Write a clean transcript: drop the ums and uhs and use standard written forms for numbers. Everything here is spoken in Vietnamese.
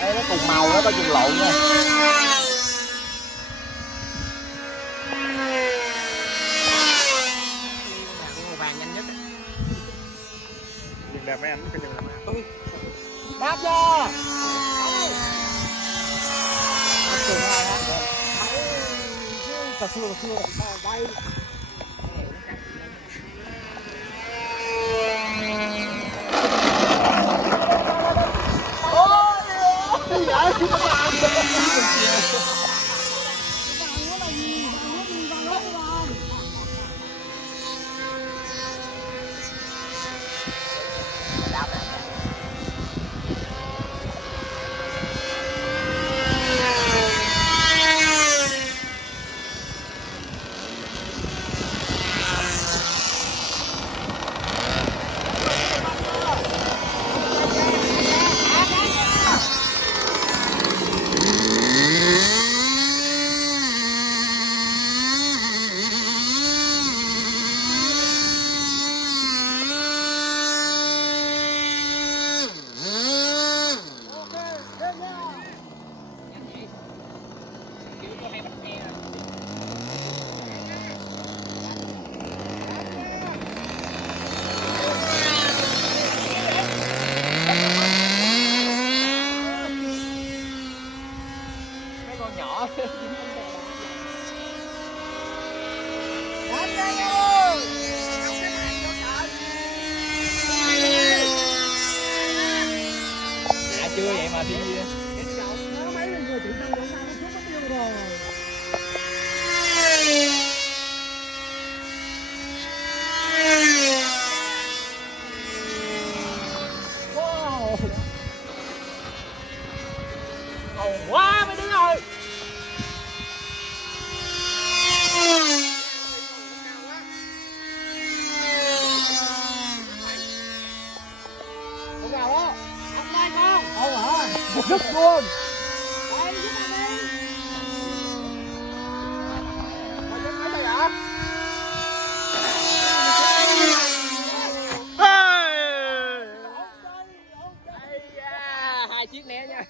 Đây nó cùng màu đó, coi chừng lộn nha. Màu vàng nhanh nhất. Dừng đẹp mấy anh, cái dừng làm ăn. Đáp nha. Cà xưa bay. Chưa vậy mà đi. Nó mấy người chị Tâm cũng mang xuống mất tiêu rồi. Wow. Ồn quá mấy đứa ơi. Con nào đó? Ông đây con. Ông hả? Giúp luôn. Đây giúp anh đi. Mà giúp mấy tay hả? Hai chiếc né nha.